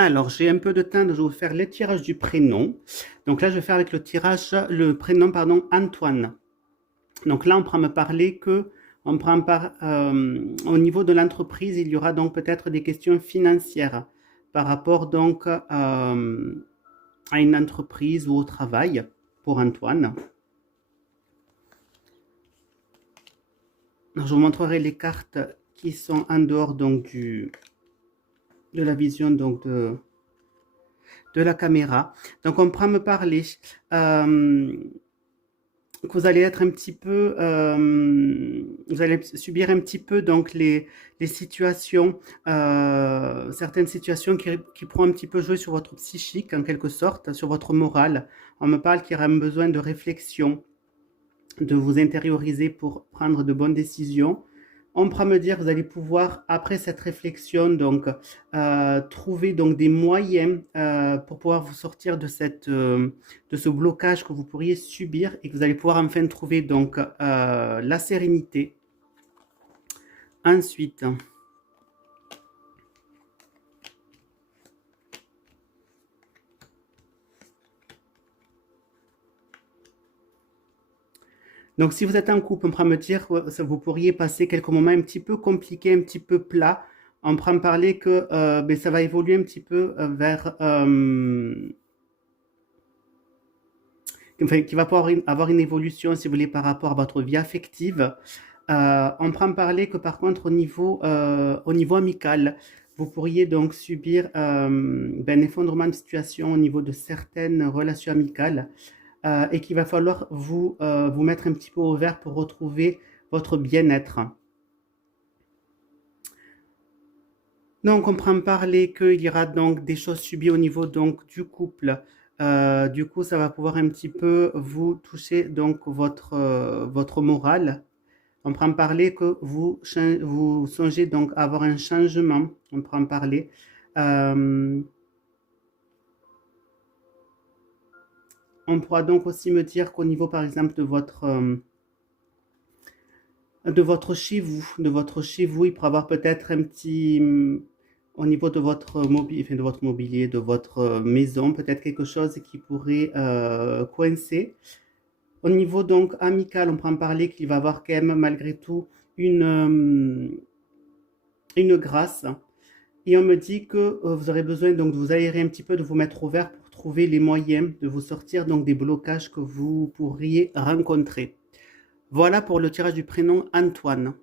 Alors, j'ai un peu de temps, donc je vais vous faire le tirage du prénom. Donc là, je vais faire avec le prénom, pardon, Antoine. Donc là, on pourra me parler que, au niveau de l'entreprise, il y aura donc peut-être des questions financières par rapport donc à une entreprise ou au travail pour Antoine. Alors, je vous montrerai les cartes qui sont en dehors donc de la vision donc de la caméra. Donc, on pourra me parler que vous allez être un petit peu, vous allez subir un petit peu donc les situations, certaines situations qui pourront un petit peu jouer sur votre psychique en quelque sorte, sur votre morale. On me parle qu'il y aura un besoin de réflexion, de vous intérioriser pour prendre de bonnes décisions. On pourra me dire que vous allez pouvoir, après cette réflexion, donc trouver donc des moyens pour pouvoir vous sortir de ce blocage que vous pourriez subir et que vous allez pouvoir enfin trouver donc la sérénité. Ensuite, donc si vous êtes en couple, on pourra me dire que vous pourriez passer quelques moments un petit peu compliqués, un petit peu plats. On pourra me parler que ben, ça va évoluer un petit peu vers enfin, qui va pouvoir avoir une évolution, si vous voulez, par rapport à votre vie affective. On prend parler que par contre, au niveau amical, vous pourriez donc subir ben, un effondrement de situation au niveau de certaines relations amicales et qu'il va falloir vous mettre un petit peu au vert pour retrouver votre bien-être. Donc, on prend parler qu'il y aura donc des choses subies au niveau donc du couple. Du coup, ça va pouvoir un petit peu vous toucher donc votre morale. On prend parler que vous songez donc à avoir un changement. On prend parler. Euh, on pourra donc aussi me dire qu'au niveau, par exemple, de votre chez vous, il pourra avoir peut-être un petit, au niveau de votre mobilier, enfin, de votre mobilier, de votre maison, peut-être quelque chose qui pourrait coincer. Au niveau donc amical, on peut en parler qu'il va y avoir quand même malgré tout une grâce. Et on me dit que vous aurez besoin donc de vous aérer un petit peu, de vous mettre au vert pour trouver les moyens de vous sortir donc des blocages que vous pourriez rencontrer. Voilà pour le tirage du prénom Antoine.